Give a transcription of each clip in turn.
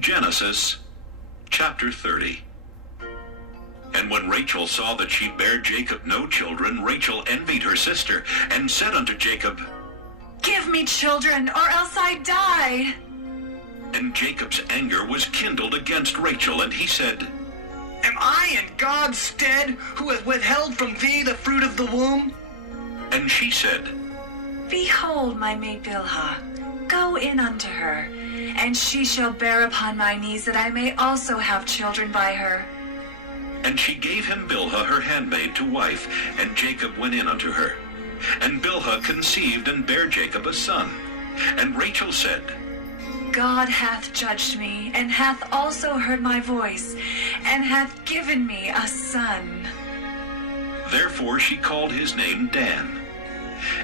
Genesis chapter 30. And when Rachel saw that she bare Jacob no children, Rachel envied her sister, and said unto Jacob, Give me children, or else I die. And Jacob's anger was kindled against Rachel, and he said, Am I in God's stead, who hath withheld from thee the fruit of the womb? And she said, Behold, my maid Bilhah, go in unto her, and she shall bear upon my knees, that I may also have children by her. And she gave him Bilhah her handmaid to wife, and Jacob went in unto her. And Bilhah conceived and bare Jacob a son. And Rachel said, God hath judged me, and hath also heard my voice, and hath given me a son. Therefore she called his name Dan.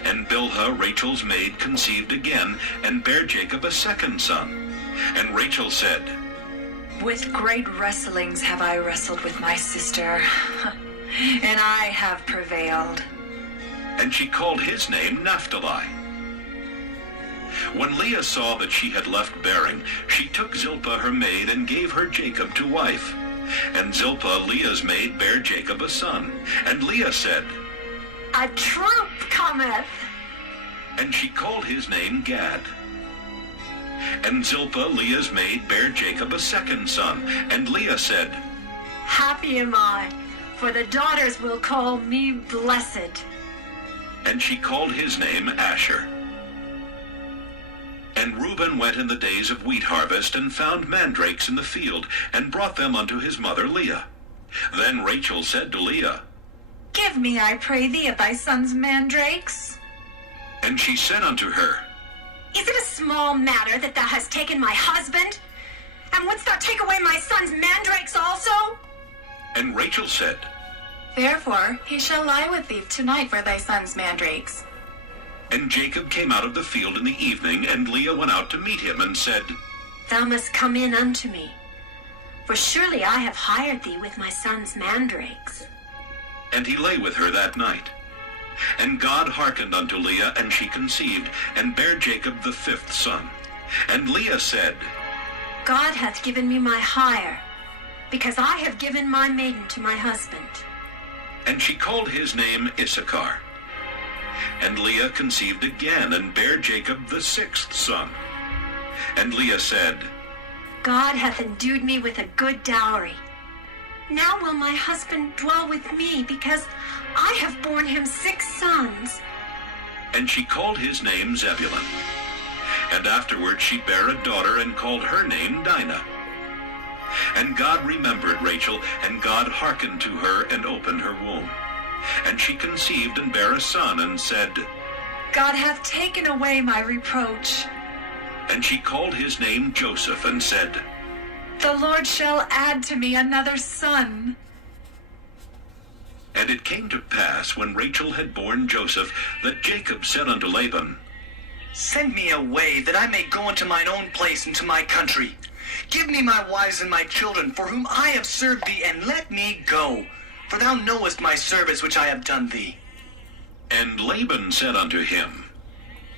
And Bilhah, Rachel's maid, conceived again, and bare Jacob a second son. And Rachel said, With great wrestlings have I wrestled with my sister, and I have prevailed. And she called his name Naphtali. When Leah saw that she had left bearing, she took Zilpah her maid, and gave her Jacob to wife. And Zilpah, Leah's maid, bare Jacob a son. And Leah said, A troop cometh. And she called his name Gad. And Zilpah, Leah's maid, bare Jacob a second son. And Leah said, Happy am I, for the daughters will call me blessed. And she called his name Asher. And Reuben went in the days of wheat harvest, and found mandrakes in the field, and brought them unto his mother Leah. Then Rachel said to Leah, Give me, I pray thee, of thy son's mandrakes. And she said unto her, Is it a small matter that thou hast taken my husband? And wouldst thou take away my son's mandrakes also? And Rachel said, Therefore he shall lie with thee tonight for thy son's mandrakes. And Jacob came out of the field in the evening, and Leah went out to meet him, and said, Thou must come in unto me, for surely I have hired thee with my son's mandrakes. And he lay with her that night. And God hearkened unto Leah, and she conceived, and bare Jacob the fifth son. And Leah said, God hath given me my hire, because I have given my maiden to my husband. And she called his name Issachar. And Leah conceived again, and bare Jacob the sixth son. And Leah said, God hath endued me with a good dowry. Now will my husband dwell with me, because I have borne him 6 sons. And she called his name Zebulun. And afterward she bare a daughter, and called her name Dinah. And God remembered Rachel, and God hearkened to her, and opened her womb. And she conceived and bare a son, and said, God hath taken away my reproach. And she called his name Joseph, and said, The Lord shall add to me another son. And it came to pass, when Rachel had borne Joseph, that Jacob said unto Laban, Send me away, that I may go unto mine own place and to my country. Give me my wives and my children, for whom I have served thee, and let me go. For thou knowest my service which I have done thee. And Laban said unto him,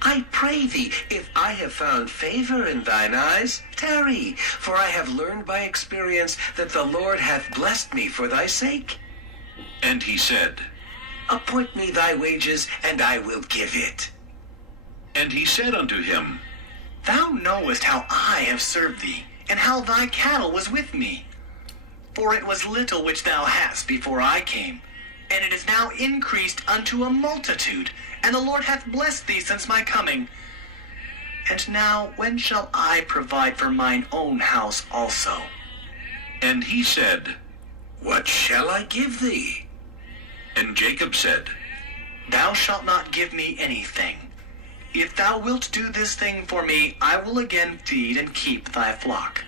I pray thee, if I have found favor in thine eyes, tarry, for I have learned by experience that the Lord hath blessed me for thy sake. And he said, Appoint me thy wages, and I will give it. And he said unto him, Thou knowest how I have served thee, and how thy cattle was with me. For it was little which thou hast before I came, and it is now increased unto a multitude, and the Lord hath blessed thee since my coming. And now when shall I provide for mine own house also? And he said, What shall I give thee? And Jacob said, Thou shalt not give me anything. If thou wilt do this thing for me, I will again feed and keep thy flock.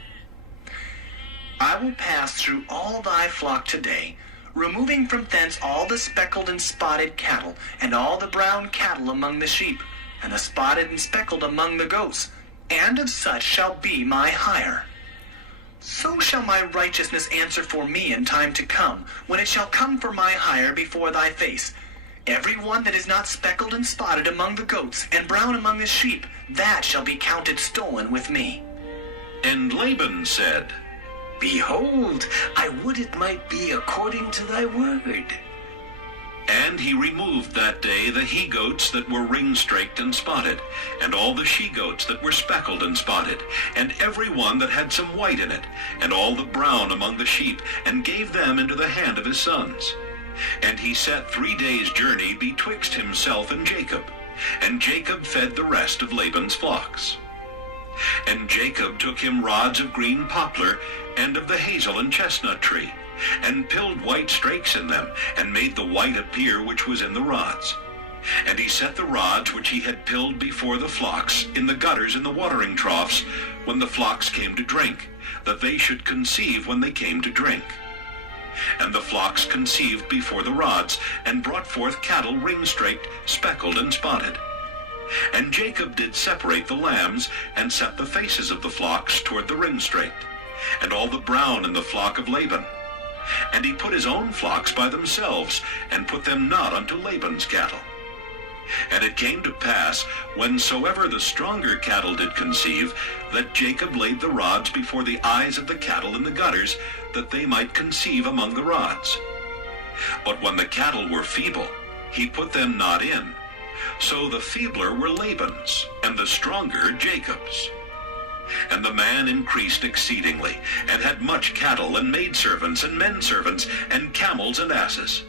I will pass through all thy flock today, removing from thence all the speckled and spotted cattle, and all the brown cattle among the sheep, and the spotted and speckled among the goats, and of such shall be my hire. So shall my righteousness answer for me in time to come, when it shall come for my hire before thy face. Every one that is not speckled and spotted among the goats, and brown among the sheep, that shall be counted stolen with me. And Laban said, Behold, I would it might be according to thy word. And he removed that day the he-goats that were ring-straked and spotted, and all the she-goats that were speckled and spotted, and every one that had some white in it, and all the brown among the sheep, and gave them into the hand of his sons. And he set 3 days' journey betwixt himself and Jacob, and Jacob fed the rest of Laban's flocks. And Jacob took him rods of green poplar, and of the hazel and chestnut tree, and pilled white strakes in them, and made the white appear which was in the rods. And he set the rods which he had pilled before the flocks in the gutters in the watering troughs, when the flocks came to drink, that they should conceive when they came to drink. And the flocks conceived before the rods, and brought forth cattle ring-straked, speckled, and spotted. And Jacob did separate the lambs, and set the faces of the flocks toward the ring-straked, and all the brown in the flock of Laban. And he put his own flocks by themselves, and put them not unto Laban's cattle. And it came to pass, whensoever the stronger cattle did conceive, that Jacob laid the rods before the eyes of the cattle in the gutters, that they might conceive among the rods. But when the cattle were feeble, he put them not in. So the feebler were Laban's, and the stronger Jacob's. And the man increased exceedingly, and had much cattle, and maidservants, and menservants, and camels, and asses.